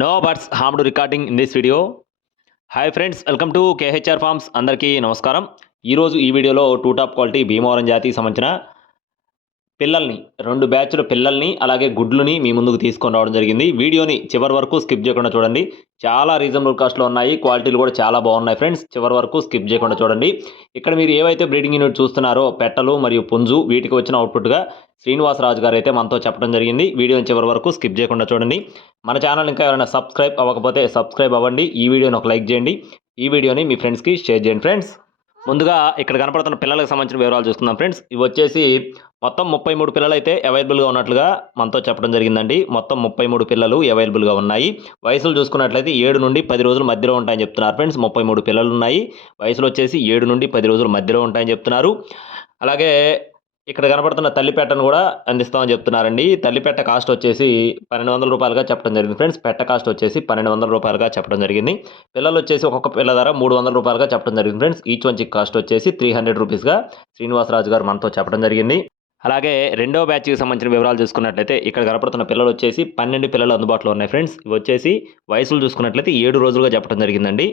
No birds harmed recording in this video hi friends welcome to KHR farms అందరికీ నమస్కారం. ఈరోజు ఈ వీడియోలో టూ టాప్ క్వాలిటీ భీమవరం జాతికి సంబంధించిన పిల్లల్ని రెండు బ్యాచ్ల పిల్లల్ని అలాగే గుడ్లుని మీ ముందుకు తీసుకొని రావడం జరిగింది. వీడియోని చివరి వరకు స్కిప్ చేయకుండా చూడండి. చాలా రీజనబుల్ కాస్ట్లో ఉన్నాయి. క్వాలిటీలు కూడా చాలా బాగున్నాయి ఫ్రెండ్స్. చివరి వరకు స్కిప్ చేయకుండా చూడండి. ఇక్కడ మీరు ఏవైతే బ్రీడింగ్ యూనిట్ చూస్తున్నారో పెట్టలు మరియు పుంజు వీటికి వచ్చిన అవుట్పుట్గా శ్రీనివాసరాజు గారు అయితే మనతో చెప్పడం జరిగింది. వీడియోని చివరి వరకు స్కిప్ చేయకుండా చూడండి. మన ఛానల్ ఇంకా ఎవరైనా సబ్స్క్రైబ్ అవ్వకపోతే సబ్స్క్రైబ్ అవ్వండి. ఈ వీడియోని ఒక లైక్ చేయండి. ఈ వీడియోని మీ ఫ్రెండ్స్కి షేర్ చేయండి ఫ్రెండ్స్. ముందుగా ఇక్కడ కనపడుతున్న పిల్లలకు సంబంధించిన వివరాలు చూస్తున్నాం ఫ్రెండ్స్. ఇవి వచ్చేసి మొత్తం ముప్పై మూడు పిల్లలు అయితే అవైలబుల్గా ఉన్నట్లుగా మనతో చెప్పడం జరిగిందండి. మొత్తం ముప్పై మూడు పిల్లలు అవైలబుల్గా ఉన్నాయి. వయసులు చూసుకున్నట్లయితే ఏడు నుండి పది రోజుల మధ్యలో ఉంటాయని చెప్తున్నారు ఫ్రెండ్స్. ముప్పై మూడు పిల్లలు ఉన్నాయి. వయసులు వచ్చేసి ఏడు నుండి పది రోజుల మధ్యలో ఉంటాయని చెప్తున్నారు. అలాగే ఇక్కడ కనపడుతున్న తల్లిపెట్టను కూడా అందిస్తామని చెప్తున్నారండి. తల్లిపెట్ట కాస్ట్ వచ్చేసి పన్నెండు వందల రూపాయలుగా చెప్పడం జరిగింది ఫ్రెండ్స్. పెట్ట కాస్ట్ వచ్చేసి పన్నెండు వందల రూపాయలుగా చెప్పడం జరిగింది. పిల్లలు వచ్చేసి ఒక్కొక్క పిల్ల ధర మూడు వందల రూపాయలుగా చెప్పడం జరిగింది friends. Each one chick cost వచ్చేసి త్రీ హండ్రెడ్ రూపీస్గా శ్రీనివాసరాజు గారు మనతో చెప్పడం జరిగింది. అలాగే రెండో బ్యాచ్కి సంబంధించిన వివరాలు చూసుకున్నట్లయితే ఇక్కడ కనపడుతున్న పిల్లలు వచ్చేసి పన్నెండు పిల్లలు అందుబాటులో ఉన్నాయి ఫ్రెండ్స్. ఇవి వచ్చేసి వయసులు చూసుకున్నట్లయితే ఏడు రోజులుగా చెప్పడం జరిగిందండి.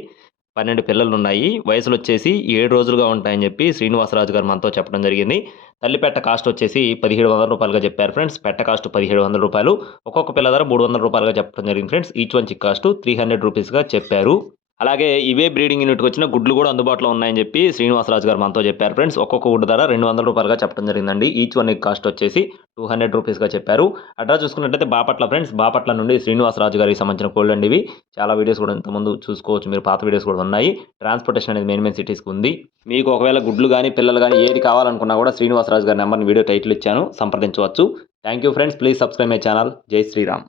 పన్నెండు పిల్లలు ఉన్నాయి. వయసులు వచ్చేసి ఏడు రోజులుగా ఉంటాయని చెప్పి శ్రీనివాసరాజు గారు మనతో చెప్పడం జరిగింది. తల్లిపెట్ట కాస్ట్ వచ్చేసి పదిహేడు వందల రూపాయలుగా చెప్పారు ఫ్రెండ్స్. పెట్ట కాస్ట్ పదిహేడు వందల రూపాయలు. ఒక్కొక్క పిల్ల ధర మూడు వందల రూపాయలుగా చెప్పడం జరిగింది friends. Each one chick cost three hundred రూపీస్గా చెప్పారు. అలాగే ఇవే బ్రీడింగ్ యూనిట్కి వచ్చిన గుడ్లు కూడా అందుబాటులో ఉన్నాయని చెప్పి శ్రీనివాసరాజు గారు మనతో చెప్పారు. ఫ్రెండ్స్ ఒక్కొక్క గుడ్డు ధర రెండు వందల రూపాయలుగా చెప్పడం జరిగిందండి. ఈచ్ వన్ కాస్ట్ వచ్చేసి టూ హండ్రెడ్ రూపీస్గా చెప్పారు. అడ్రస్ చూసుకున్నట్టయితే బాపట్ల ఫ్రెండ్స్. బాపట్ల నుండి శ్రీనివాసరాజు గారికి సంబంధించిన కోల్డ్ అండి ఇవి. చాలా వీడియోస్ కూడా ఇంతకుముందు చూసుకోవచ్చు. మీరు పాత వీడియోస్ కూడా ఉన్నాయి. ట్రాన్స్పోర్టేషన్ అనేది మెయిన్ మెయిన్ సిటీస్కి ఉంది. మీకు ఒకవేళ గుడ్లు కానీ పిల్లలు కానీ ఏది కావాలనుకున్నా కూడా శ్రీనివాసరాజు గారి నెంబర్ని వీడియో టైటిల్ ఇచ్చాను. సంప్రదించవచ్చు. Thank you friends. Please subscribe my channel. జై శ్రీరామ్.